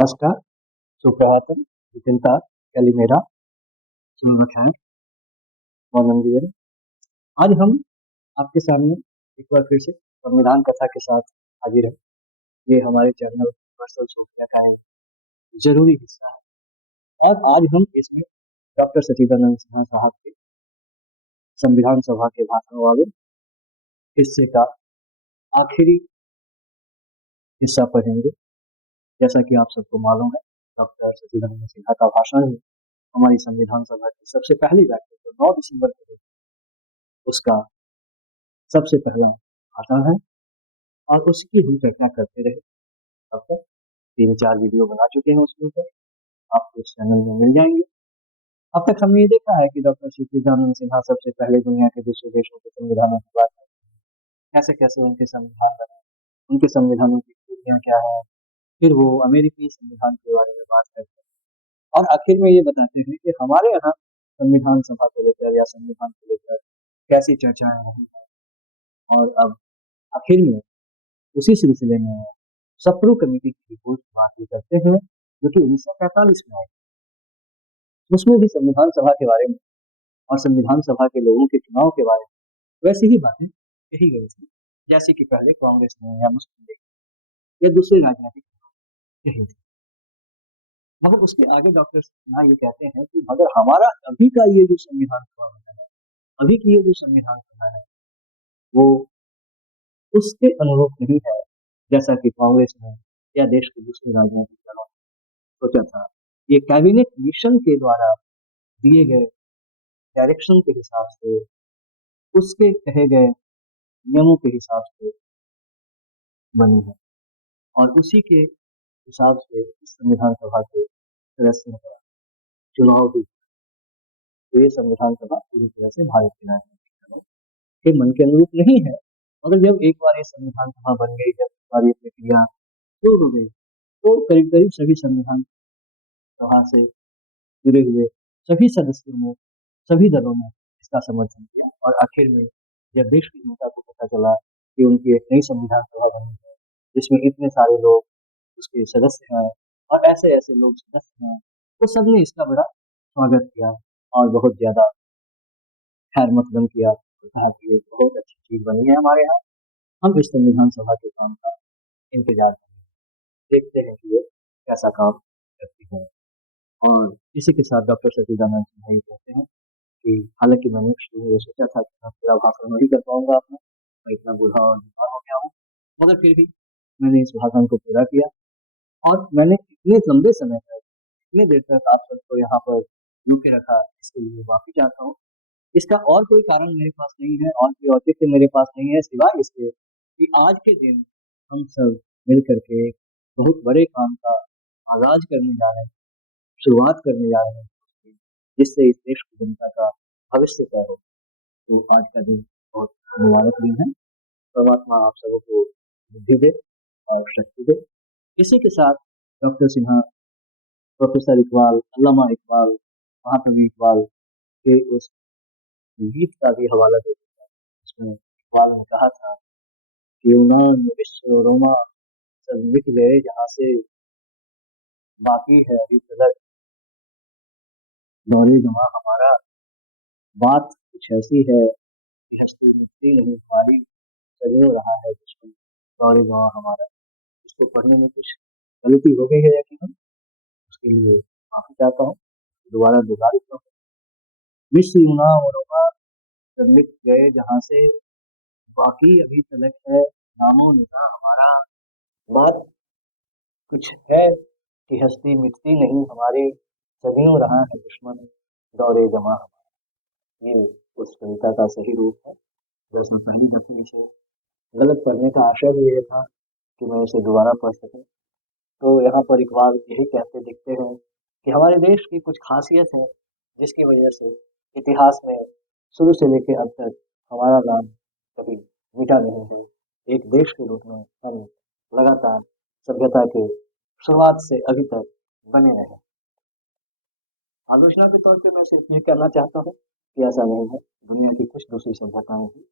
नमस्कार, सुप्रभातम, विचिंता, कैलिमेरा, शुभ मॉर्निंग। आज हम आपके सामने एक बार फिर से संविधान कथा के साथ हाजिर हैं। ये हमारे चैनल यूनिवर्सल सोफिया का एक जरूरी हिस्सा है और आज हम इसमें डॉक्टर सच्चिदानंद सिन्हा साहब के संविधान सभा के भाषण वाले हिस्से का आखिरी हिस्सा पढ़ेंगे। जैसा कि आप सबको मालूम है, डॉक्टर सच्चिदानंद सिन्हा का भाषण ही हमारी संविधान सभा की सबसे पहली बैठक जो 9 दिसंबर को हुई, उसका सबसे पहला भाषण है और उसकी हम चर्चा करते रहे। अब तक 3-4 वीडियो बना चुके हैं उसके ऊपर, आपको इस चैनल में मिल जाएंगे। अब तक हमने ये देखा है कि डॉक्टर सच्चिदानंद सिन्हा सबसे पहले दुनिया के दूसरे देशों के संविधानों की बात करते हैं, कैसे कैसे उनके संविधान बने, उनके संविधानों की खूबियाँ क्या है, फिर वो अमेरिकी संविधान के बारे में बात करते हैं और आखिर में ये बताते हैं कि हमारे यहाँ संविधान सभा को लेकर या संविधान को लेकर कैसी चर्चाएं रही हैं। और अब आखिर में उसी सिलसिले में सप्रू कमेटी की रिपोर्ट की बात भी करते हैं जो कि 1945 में आई। उसमें भी संविधान सभा के बारे में और संविधान सभा के लोगों के चुनाव के बारे में वैसी ही बातें कही गई थी जैसे कि पहले कांग्रेस ने या मुस्लिम लीग या दूसरे राजनीतिक कही थी। मगर उसके आगे डॉक्टर सिन्हा ये कहते हैं कि मगर हमारा अभी का ये जो संविधान सभा है, अभी की ये जो संविधान सभा है, वो उसके अनुरूप नहीं है जैसा कि कांग्रेस ने या देश के दूसरे राजनीतिक दलों ने सोचा था। ये कैबिनेट मिशन के द्वारा दिए गए डायरेक्शन के हिसाब से, उसके कहे गए नियमों के हिसाब से बनी है और उसी के हिसाब से इस संविधान सभा के सदस्यों का चुनाव भी। तो ये संविधान सभा पूरी तरह से भारत के राजनीतिक दलों के मन के अनुरूप नहीं है। मगर जब एक बार ये संविधान सभा बन गई, जब एक बार ये प्रक्रिया शुरू हो गई, तो करीब करीब सभी संविधान सभा से जुड़े हुए सभी सदस्यों ने, सभी दलों ने इसका समर्थन किया और आखिर में जब देश की जनता को पता चला कि उनकी एक नई संविधान सभा बनी है जिसमें इतने सारे लोग उसके सदस्य हैं और ऐसे ऐसे लोग सदस्य हैं, तो सबने इसका बड़ा स्वागत किया और बहुत ज्यादा खैर मकदम किया और कहा कि ये बहुत अच्छी चीज बनी है हमारे यहाँ, हम इस संविधान सभा के काम का इंतजार करेंगे, देखते हैं कि ये कैसा काम करती है। और इसी के साथ डॉक्टर सच्चिदानंद सिन्हा ये कहते हैं कि हालांकि मैंने शुरू में ये सोचा था कि मैं पूरा भाषण नहीं कर पाऊंगा अपना, मैं इतना बूढ़ा और बीमार हो गया हूँ, मगर फिर भी मैंने इस भाषण को पूरा किया और मैंने इतने लंबे समय तक, इतने देर तक आप सबको यहाँ पर रोके रखा, इसके लिए माफी चाहता हूँ। इसका और कोई कारण मेरे पास नहीं है और कोई औचित्य मेरे पास नहीं है सिवाय इसके कि आज के दिन हम सब मिल करके एक बहुत बड़े काम का आगाज करने जा रहे हैं, शुरुआत करने जा रहे हैं, जिससे इस देश की जनता का भविष्य तय हो। तो आज का दिन बहुत मुबारक दिन है। परमात्मा आप सबको बुद्धि दे और शक्ति दे। इसी के साथ डॉक्टर सिन्हा प्रोफेसर इकबाल, अल्लामा इकबाल, महाकवि इकबाल के उस गीत का भी हवाला देते हैं जिसमें इकबाल ने कहा था कि यूनान विश्व रोमा सब मिट गए जहाँ से, बाकी है अभी तलक दौरे जमा हमारा। बात कुछ ऐसी है कि हस्ती मिटती नहीं हमारी, चले रहा है दुश्मन दौरे जमा हमारा। इसको पढ़ने में कुछ गलती हो गई है यकीनन, उसके लिए माफी चाहता हूँ, दोबारा दोहरा देता हूँ। विश्व यूनान रोमा सब मिट गए जहाँ से, बाकी अभी तलक है नामो निशा हमारा। बात कुछ है कि हस्ती मिटती नहीं हमारी, सदियों रहा है दुश्मन दौरे जमा हमारा। ये उस कविता का सही रूप है। जैसा पहली दफे इसे गलत पढ़ने का आशय भी ये था कि मैं इसे दोबारा पढ़ सकूं, तो यहाँ पर इकबाल यही कहते दिखते हैं कि हमारे देश की कुछ खासियत है जिसकी वजह से इतिहास में शुरू से लेकर अब तक हमारा नाम कभी मिटा नहीं है। एक देश के रूप में हम लगातार सभ्यता के शुरुआत से अभी तक बने रहे। आलोचना के तौर पे मैं सिर्फ ये कहना चाहता हूँ कि ऐसा नहीं है, दुनिया की कुछ दूसरी सभ्यताएं भी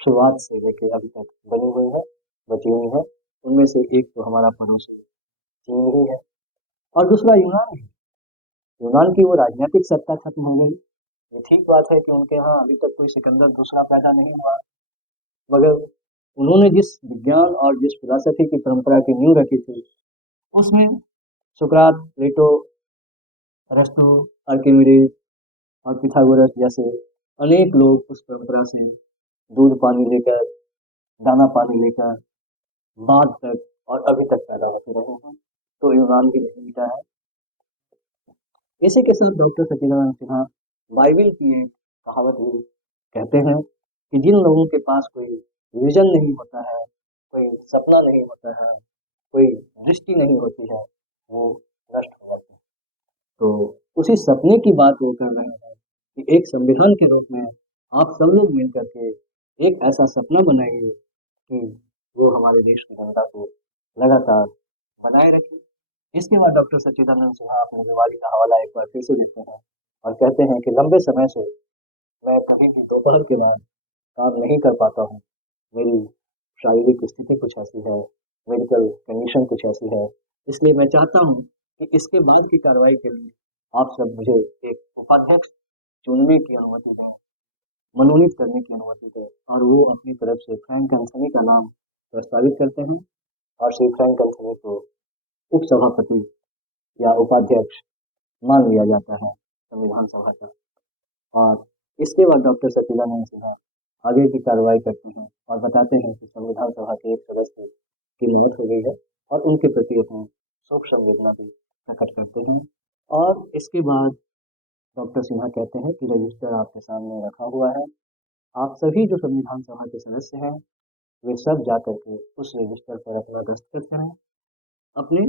शुरुआत से लेकर अभी तक बनी हुई है, बची हुई है। उनमें से एक तो हमारा पड़ोसी चीन ही है और दूसरा यूनान है। यूनान की वो राजनीतिक सत्ता खत्म हो गई। ये ठीक बात है कि उनके यहाँ अभी तक कोई सिकंदर दूसरा पैदा नहीं हुआ, मगर उन्होंने जिस विज्ञान और जिस फिलॉसफी की परंपरा की नींव रखी थी, उसमें सुकरात, प्लेटो, अरस्तु, आर्किमिडीज और पिथागोरस जैसे अनेक लोग उस परंपरा से दूध पानी लेकर, दाना पानी लेकर बाद तक और अभी तक पैदा होते रहे हैं। तो यूनान भी नहीं मिटा है। इसी के साथ डॉक्टर सच्चिदानंद सिन्हा बाइबिल की एक कहावत भी कहते हैं कि जिन लोगों के पास कोई विजन नहीं होता है, कोई सपना नहीं होता है, कोई दृष्टि नहीं होती है, वो नष्ट हो जाते हैं। तो उसी सपने की बात वो कर रहे हैं कि एक संविधान के रूप में आप सब लोग मिल करके एक ऐसा सपना बनाइए कि वो हमारे देश की जनता को लगातार बनाए रखे। इसके बाद डॉक्टर सच्चिदानंद सिन्हा अपनी बीमारी का हवाला एक बार फिर से देते हैं और कहते हैं कि लंबे समय से मैं कभी भी दोपहर के बाद काम नहीं कर पाता हूँ। मेरी शारीरिक स्थिति कुछ ऐसी है, मेडिकल कंडीशन कुछ ऐसी है, इसलिए मैं चाहता हूँ कि इसके बाद की कार्रवाई के लिए आप सब मुझे एक उपाध्यक्ष चुनने की अनुमति दें, मनोनीत करने की अनुमति दें। और वो अपनी तरफ से फ्रैंक एंथनी का नाम प्रस्तावित करते हैं और श्री फ्रैंक एंथनी को उप सभापति या उपाध्यक्ष मान लिया जाता है संविधान सभा का। और इसके बाद डॉक्टर सच्चिदानंद सिन्हा आगे की कार्रवाई करते हैं और बताते हैं कि संविधान सभा के एक सदस्य की मौत हो गई है और उनके प्रति अपनी शोक संवेदना भी प्रकट करते हैं। और इसके बाद डॉक्टर सिन्हा कहते हैं कि रजिस्टर आपके सामने रखा हुआ है, आप सभी जो संविधान सभा के सदस्य हैं वे सब जाकर के उस रजिस्टर पर अपना दस्तखत करें, अपने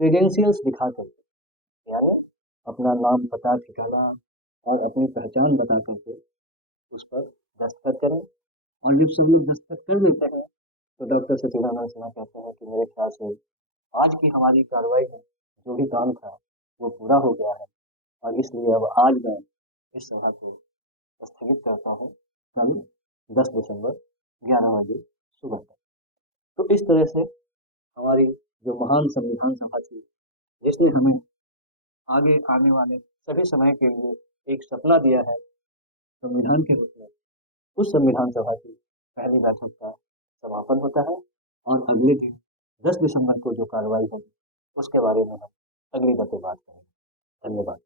क्रेडेंशियल्स दिखा करके, यानी अपना नाम, पता, ठिकाना और अपनी पहचान बता करके उस पर दस्तखत करें। और जब सब लोग दस्तखत कर देते हैं तो डॉक्टर सच्चिदानंद सिन्हा कहते हैं कि मेरे ख्याल से आज की हमारी कार्रवाई में जो भी काम था वो पूरा हो गया है और इसलिए अब आज मैं इस सभा को स्थगित करता हूँ कल 10 दिसंबर 11 बजे सुबह तक। तो इस तरह से हमारी जो महान संविधान सभा थी, जिसने हमें आगे आने वाले सभी समय के लिए एक सपना दिया है संविधान के रूप में, उस संविधान सभा की पहली बैठक का समापन होता है। और अगले दिन 10 दिसंबर को जो कार्रवाई होगी उसके बारे में हम अगली बातें बात करेंगे। धन्यवाद।